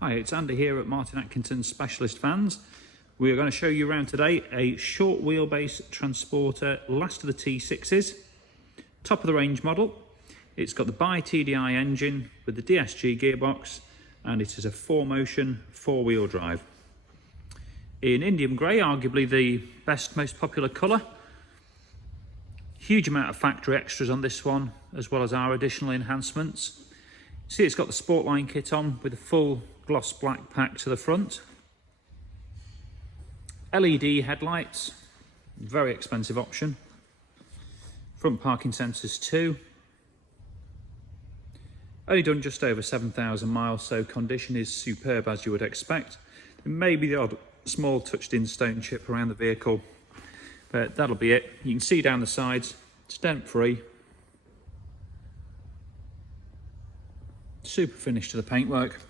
Hi, it's Andy here at Atkinson Specialist Vans. We are going to show you around today a short wheelbase Transporter, last of the T6s, top of the range model. It's got the BiTDi engine with the DSG gearbox, and it is a 4Motion 4-wheel drive. In Indium Grey, arguably the best, most popular colour. Huge amount of factory extras on this one, as well as our additional enhancements. See, it's got the Sportline kit on with a full gloss black pack to the front. LED headlights, very expensive option. Front parking sensors too. Only done just over 7,000 miles, so condition is superb as you would expect. There may be the odd small touched in stone chip around the vehicle, but that'll be it. You can see down the sides, it's dent free. Super finish to the paintwork.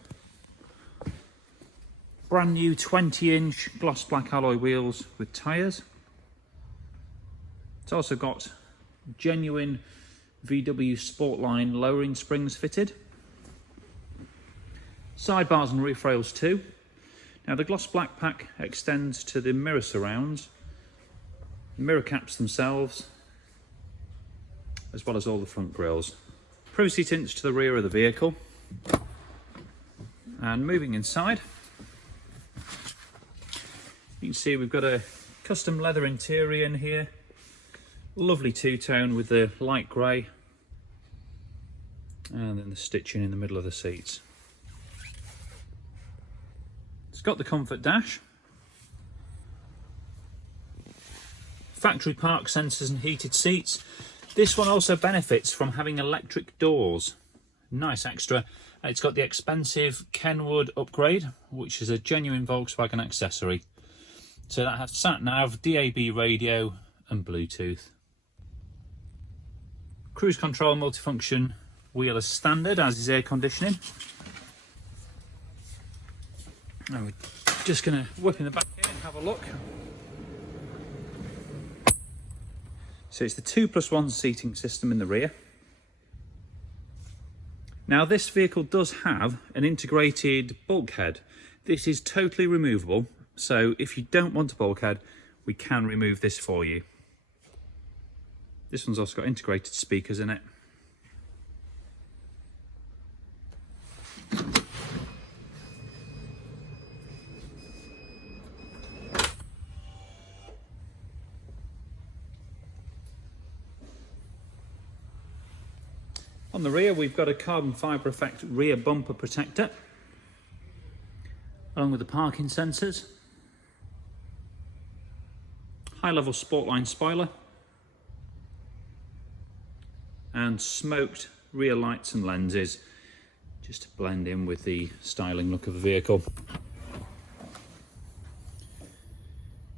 Brand new 20-inch gloss black alloy wheels with tyres. It's also got genuine VW Sportline lowering springs fitted. Sidebars and roof rails too. Now the gloss black pack extends to the mirror surrounds, the mirror caps themselves, as well as all the front grills. Privacy tints to the rear of the vehicle. And moving inside, you can see we've got a custom leather interior in here. Lovely two-tone with the light grey. And then the stitching in the middle of the seats. It's got the comfort dash. Factory park sensors and heated seats. This one also benefits from having electric doors. Nice extra. It's got the expensive Kenwood upgrade, which is a genuine Volkswagen accessory. So that has sat-nav, DAB radio and Bluetooth. Cruise control multifunction wheel as standard, as is air conditioning. Now we're just going to whip in the back here and have a look. So it's the 2+1 seating system in the rear. Now this vehicle does have an integrated bulkhead. This is totally removable, so if you don't want a bulkhead, we can remove this for you. This one's also got integrated speakers in it. On the rear, we've got a carbon fibre effect rear bumper protector, along with the parking sensors, high-level Sportline spoiler, and smoked rear lights and lenses, just to blend in with the styling look of the vehicle.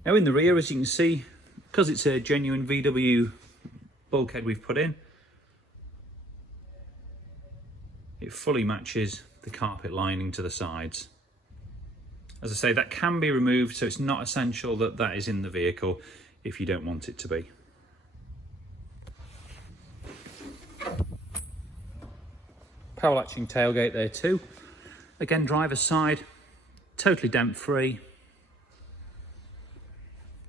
Now in the rear, as you can see, because it's a genuine VW bulkhead we've put in, it fully matches the carpet lining to the sides. As I say, that can be removed, so it's not essential that that is in the vehicle if you don't want it to be. Power latching tailgate there too. Again, driver's side, totally dent free.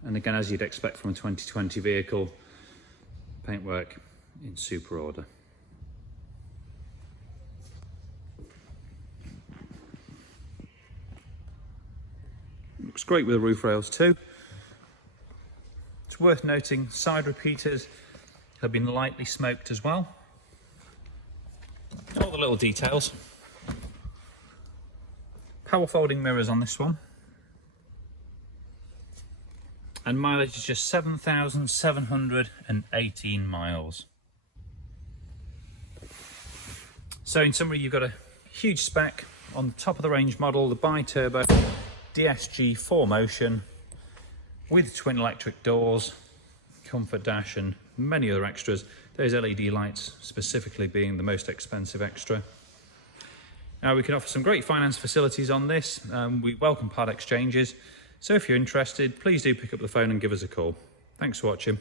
And again, as you'd expect from a 2020 vehicle, paintwork in super order. Looks great with the roof rails too. It's worth noting side repeaters have been lightly smoked as well. All the little details. Power folding mirrors on this one. And mileage is just 7,718 miles. So in summary, you've got a huge spec on top of the range model, the bi-turbo DSG 4Motion with twin electric doors, comfort dash and many other extras. Those LED lights specifically being the most expensive extra. Now we can offer some great finance facilities on this. We welcome part exchanges. So if you're interested, please do pick up the phone and give us a call. Thanks for watching.